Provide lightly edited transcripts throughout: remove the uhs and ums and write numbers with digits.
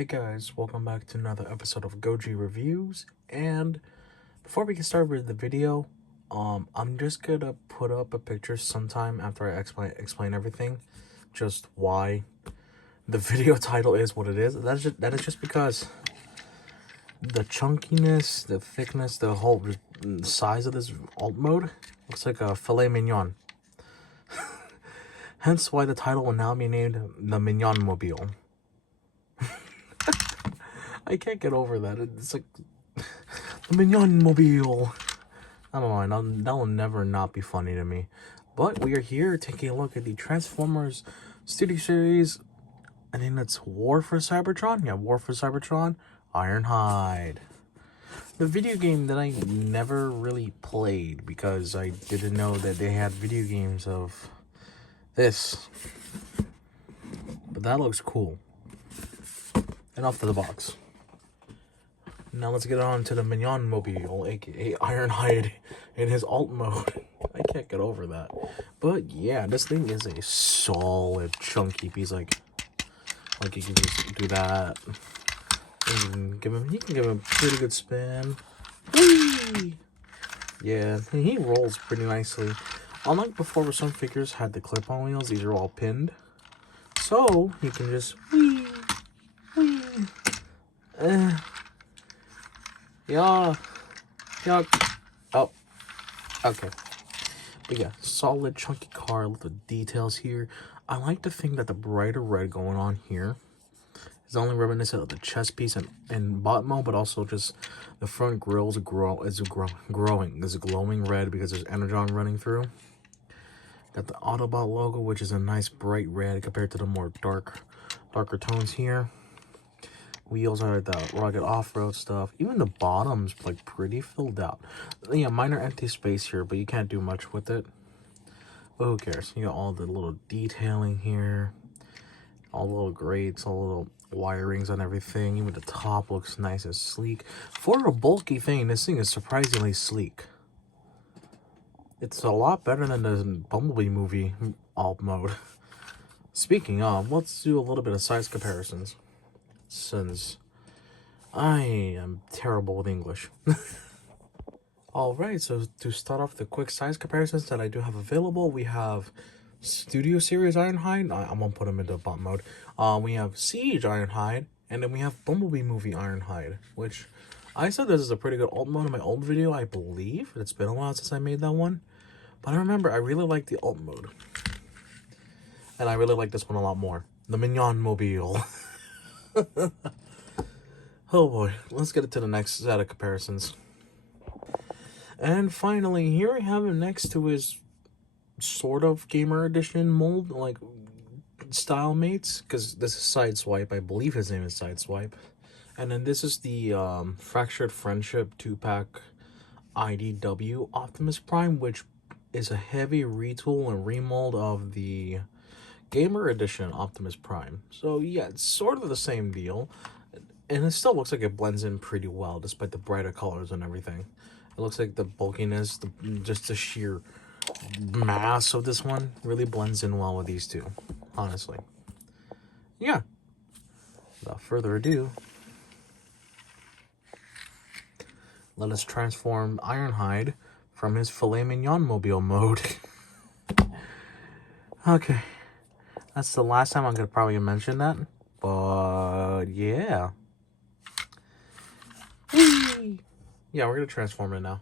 Hey guys, welcome back to another episode of Goji Reviews. And before we get started with the video, I'm just gonna put up a picture sometime after I explain everything, just why the video title is what it is. That is just because the chunkiness, the thickness, the whole size of this alt mode looks like a Filet Mignon. Hence why the title will now be named the MIGNON-MOBILE. I can't get over that. It's like the MIGNON-MOBILE. I don't know. That will never not be funny to me. But we are here taking a look at the Trasnformers Studio Series. I think that's War for Cybertron. Yeah, War for Cybertron. Ironhide. The video game that I never really played because I didn't know that they had video games of this. But that looks cool. Enough to the box. Now let's get on to the MIGNON-MOBILE, aka Ironhide, in his alt mode. I can't get over that. But yeah, this thing is a solid, chunky piece. Like you can just do that. You can give him a pretty good spin. Whee! Yeah, he rolls pretty nicely. Unlike before, where some figures had the clip-on wheels, these are all pinned. So you can just whee, whee. Yeah. Oh, okay. But yeah, solid chunky car with the details here. I like the thing that the brighter red going on here is only reminiscent of the chest piece and bot mode, but also just the front grille is glowing red because there's energon running through. Got the Autobot logo, which is a nice bright red compared to the more darker tones here. Wheels are the rugged off-road stuff. Even the bottom's like pretty filled out. Yeah, minor empty space here, but you can't do much with it. But who cares? You got all the little detailing here. All the little grates, all the little wirings on everything. Even the top looks nice and sleek. For a bulky thing, this thing is surprisingly sleek. It's a lot better than the Bumblebee movie alt mode. Speaking of, let's do a little bit of size comparisons, since I am terrible with English. Alright, so to start off the quick size comparisons that I do have available, we have Studio Series Ironhide. I'm gonna put them into bot mode. We have Siege Ironhide, and then we have Bumblebee movie Ironhide, which I said this is a pretty good alt mode in my old video, I believe. It's been a while since I made that one. But I remember I really like the alt mode. And I really like this one a lot more. The MIGNON-MOBILE. Oh boy, let's get into the next set of comparisons. And finally, here we have him next to his sort of gamer edition mold, like style mates, because this is Sideswipe. I believe his name is Sideswipe. And then this is the Fractured Friendship 2-pack IDW Optimus Prime, which is a heavy retool and remold of the Gamer Edition Optimus Prime. So yeah, it's sort of the same deal. And it still looks like it blends in pretty well, despite the brighter colors and everything. It looks like the bulkiness, just the sheer mass of this one really blends in well with these two, honestly. Yeah. Without further ado, let us transform Ironhide from his Filet Mignon-MOBILE mode. Okay. That's the last time I'm going to probably mention that. But, yeah. Whee! Yeah, we're going to transform it now.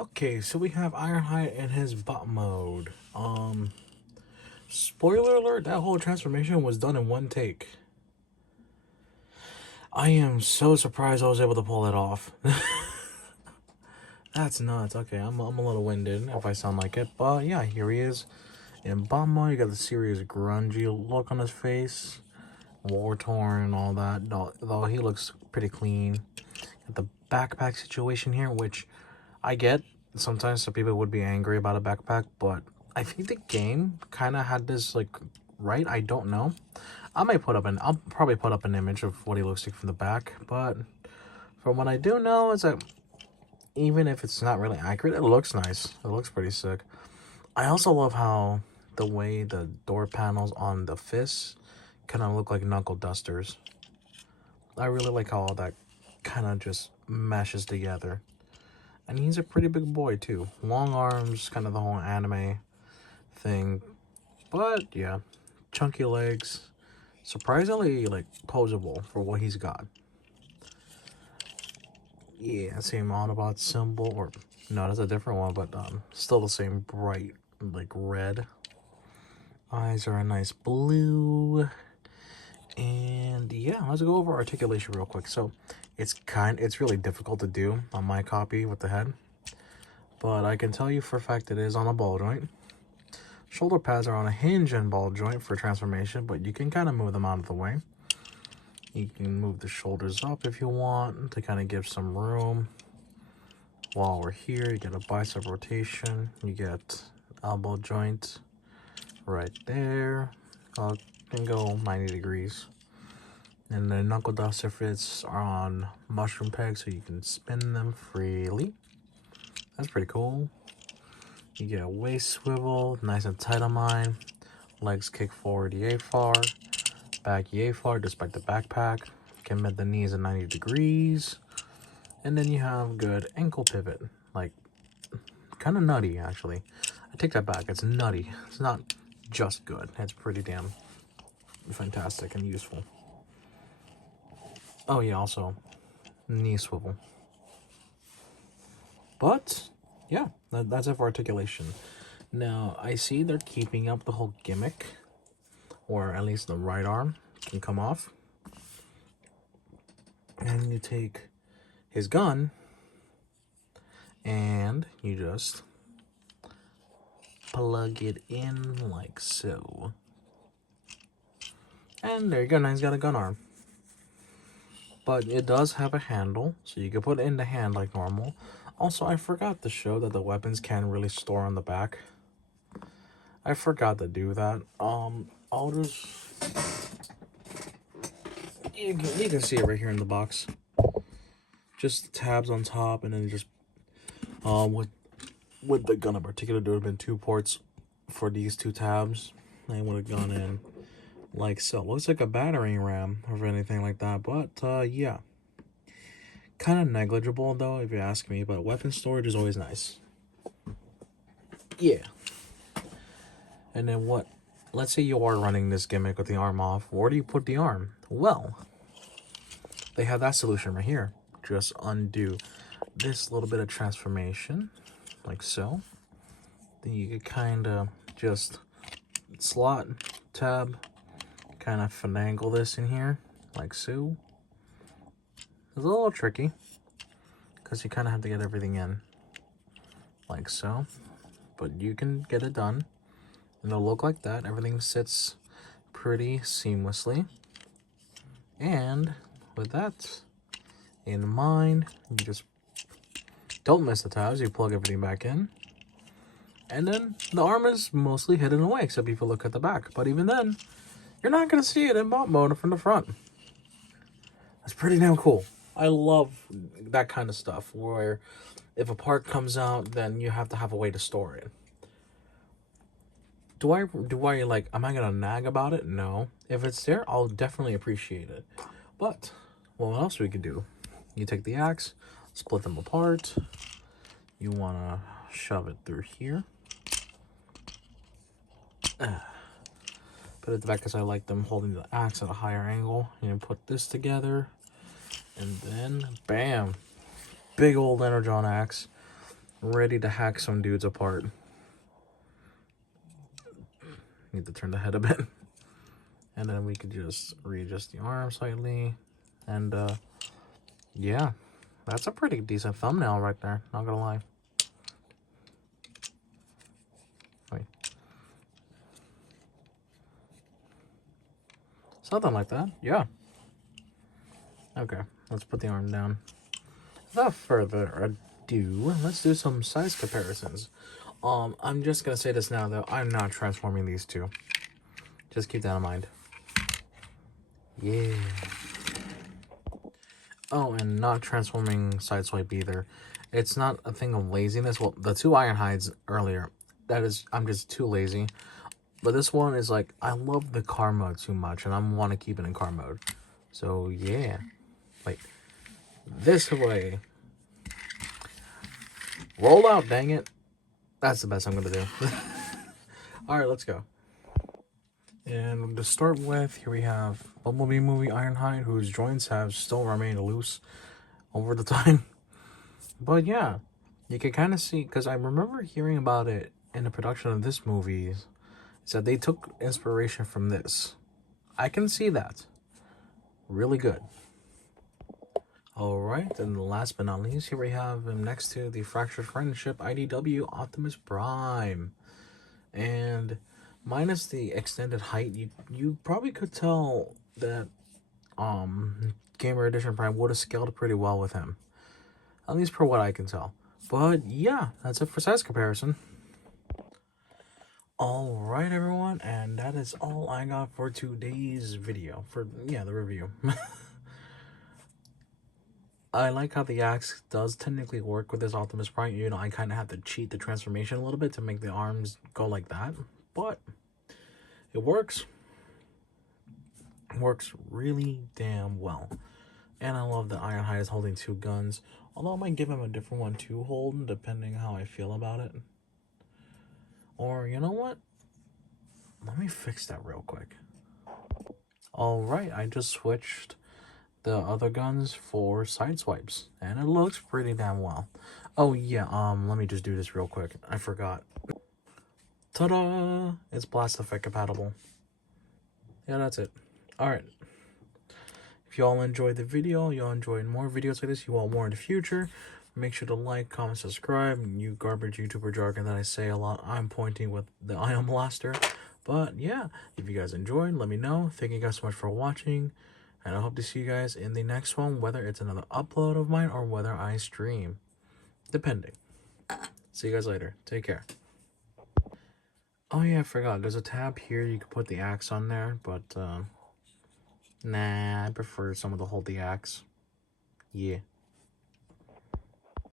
Okay, so we have Ironhide in his bot mode. Spoiler alert, that whole transformation was done in one take. I am so surprised I was able to pull it off. That's nuts. Okay, I'm a little winded if I sound like it. But yeah, here he is. In bot mode, you got the serious grungy look on his face. War-torn and all that. Though he looks pretty clean. Got the backpack situation here, which I get. Sometimes some people would be angry about a backpack, but I think the game kind of had this, like, right? I don't know. I'll probably put up an image of what he looks like from the back, but from what I do know is that even if it's not really accurate, it looks nice. It looks pretty sick. I also love how the way the door panels on the fists kind of look like knuckle dusters. I really like how all that kind of just meshes together. And he's a pretty big boy too. Long arms, kind of the whole anime thing. But yeah, chunky legs. Surprisingly, like, posable for what he's got. Yeah, same Autobot symbol, or no, that's a different one, but still the same bright, like, red. Eyes are a nice blue. And yeah, let's go over articulation real quick. So it's really difficult to do on my copy with the head, but I can tell you for a fact it is on a ball joint. Shoulder pads are on a hinge and ball joint for transformation, but you can kind of move them out of the way. You can move the shoulders up if you want to kind of give some room. While we're here, you get a bicep rotation. You get elbow joint right there. Can go 90 degrees. And the knuckle duster fits are on mushroom pegs, so you can spin them freely. That's pretty cool. You get a waist swivel, nice and tight on mine. Legs kick forward yay far. Back yay far, despite the backpack. Can bend the knees at 90 degrees. And then you have good ankle pivot. Like, kind of nutty, actually. I take that back. It's nutty. It's not just good. It's pretty damn fantastic and useful. Oh yeah, also knee swivel. But yeah, that's it for articulation. Now I see they're keeping up the whole gimmick, or at least the right arm can come off, and you take his gun and you just plug it in like so, and there you go. Now he's got a gun arm. But it does have a handle, so you can put it in the hand like normal. Also, I forgot to show that the weapons can really store on the back. I forgot to do that. I'll just... You can see it right here in the box. Just tabs on top, and then just... With the gun in particular, there would have been 2 ports for these 2 tabs. They would have gone in like so. Looks like a battering ram or anything like that, but yeah, kind of negligible though if you ask me, but weapon storage is always nice. Yeah. And then what, let's say you are running this gimmick with the arm off, where do you put the arm? Well, they have that solution right here. Just undo this little bit of transformation like so. Then you could kind of just slot, tab, kind of finagle this in here like so. It's a little tricky because you kind of have to get everything in like so, but you can get it done and it'll look like that. Everything sits pretty seamlessly, and with that in mind, you just don't miss the tabs. You plug everything back in, and then the arm is mostly hidden away except if you look at the back, but even then you're not going to see it in bot mode from the front. That's pretty damn cool. I love that kind of stuff where if a part comes out, then you have to have a way to store it. Do I like, am I going to nag about it? No. If it's there, I'll definitely appreciate it. But what else we could do? You take the axe, split them apart. You want to shove it through here. Put it back because I like them holding the axe at a higher angle. You put this together, and then bam, big old Energon axe. ready to hack some dudes apart. Need to turn the head a bit. And then we could just readjust the arm slightly. And yeah, that's a pretty decent thumbnail right there, not gonna lie. Wait. Something like that, yeah. Okay, let's put the arm down. Without further ado, let's do some size comparisons. I'm just gonna say this now though, I'm not transforming these two. Just keep that in mind. Yeah. Oh, and not transforming Sideswipe either. It's not a thing of laziness. Well, the two Ironhides earlier, that is, I'm just too lazy. But this one is like, I love the car mode too much, and I want to keep it in car mode. So, yeah. Like, this way. Roll out, dang it. That's the best I'm going to do. Alright, let's go. And to start with, here we have Bumblebee Movie Ironhide, whose joints have still remained loose over the time. But yeah, you can kind of see, because I remember hearing about it in the production of this movie, is that they took inspiration from this. I can see that. Really good. Alright, and last but not least, here we have him next to the Fractured Friendship IDW Optimus Prime. And minus the extended height, you probably could tell that Gamer Edition Prime would have scaled pretty well with him. At least per what I can tell. But yeah, that's it for size comparison. Alright everyone, and that is all I got for today's video. The review. I like how the axe does technically work with this Optimus Prime. You know, I kind of have to cheat the transformation a little bit to make the arms go like that. But it works. It works really damn well. And I love that Ironhide is holding two guns. Although I might give him a different one to hold, depending how I feel about it. Or, you know what? Let me fix that real quick. Alright, I just switched the other guns for side swipes. And it looks pretty damn well. Oh yeah, let me just do this real quick. I forgot. Ta-da! It's Blast Effect compatible. Yeah, that's it. Alright. If you all enjoyed the video, you all enjoyed more videos like this, you want more in the future, make sure to like, comment, subscribe. You garbage YouTuber jargon that I say a lot, I'm pointing with the Ion Blaster. But yeah, if you guys enjoyed, let me know. Thank you guys so much for watching. And I hope to see you guys in the next one, whether it's another upload of mine or whether I stream. Depending. See you guys later. Take care. Oh yeah, I forgot. There's a tab here. You can put the axe on there, but nah, I prefer someone to hold the axe. Yeah.